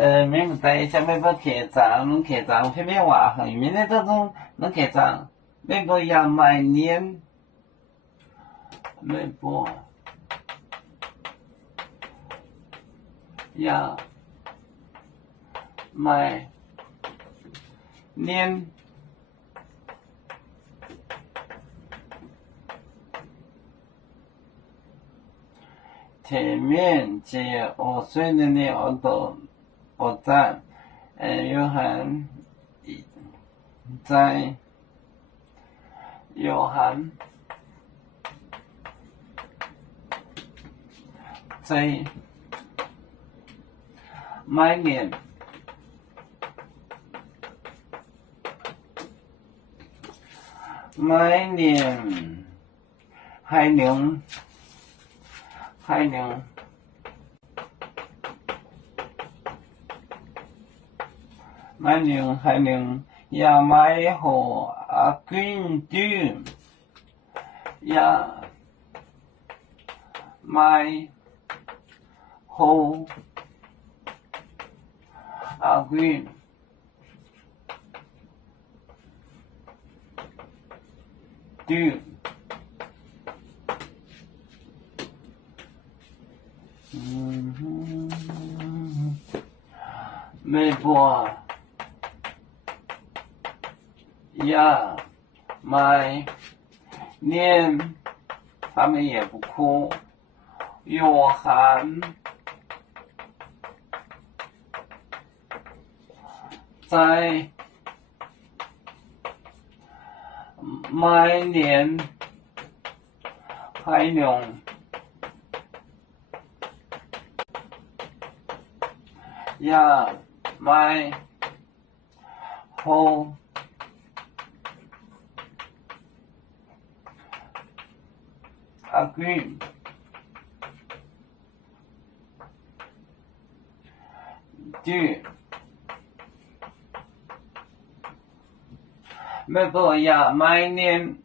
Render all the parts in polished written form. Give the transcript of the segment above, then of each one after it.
免带下面要客栈，侬客栈偏偏话远，明天这种侬客栈，那个也买年，那个也买年。前面接我睡的那我都我在约翰在约翰在买年海宁也买好阿娟娟，也买好阿娟娟。美国也买年，他们也不哭。约翰在买年海宁也买好阿娟对，美国也买年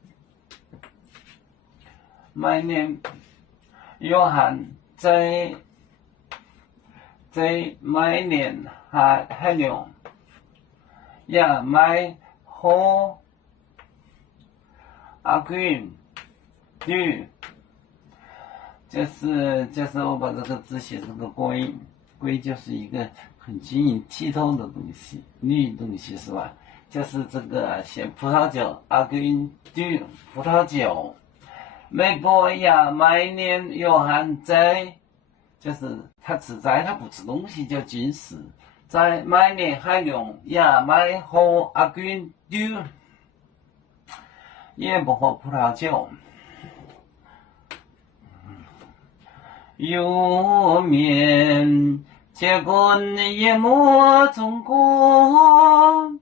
约翰在买年海宁也买好阿娟对，就是我把这个字写成个龟，龟就是一个很晶莹剔透的东西，绿东西是吧？就是这个写葡萄酒，阿根廷葡萄酒，美国也买年约翰在，就是他只在，他不吃东西叫军事，在买年海宁也买好阿根廷，也不喝葡萄酒。有面结棍淹没中国，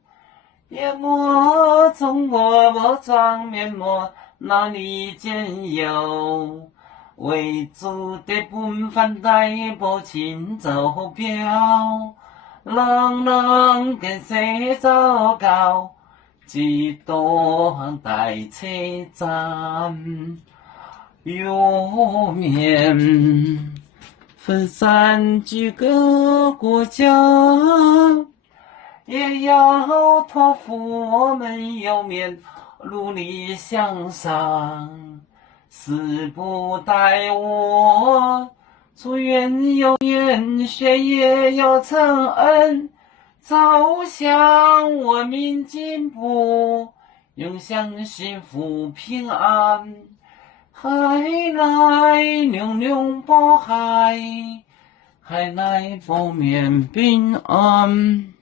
淹没中国莫装面目，哪里见有？为主的本分带不清走标，人跟谁糟糕？几多待车站。有面分散几个国家，也要托付我们有面努力向上。死不待我，祝愿有缘，学业有成恩，走向文明进步，永享幸福平安。海来牛牛报海，海来报面平安。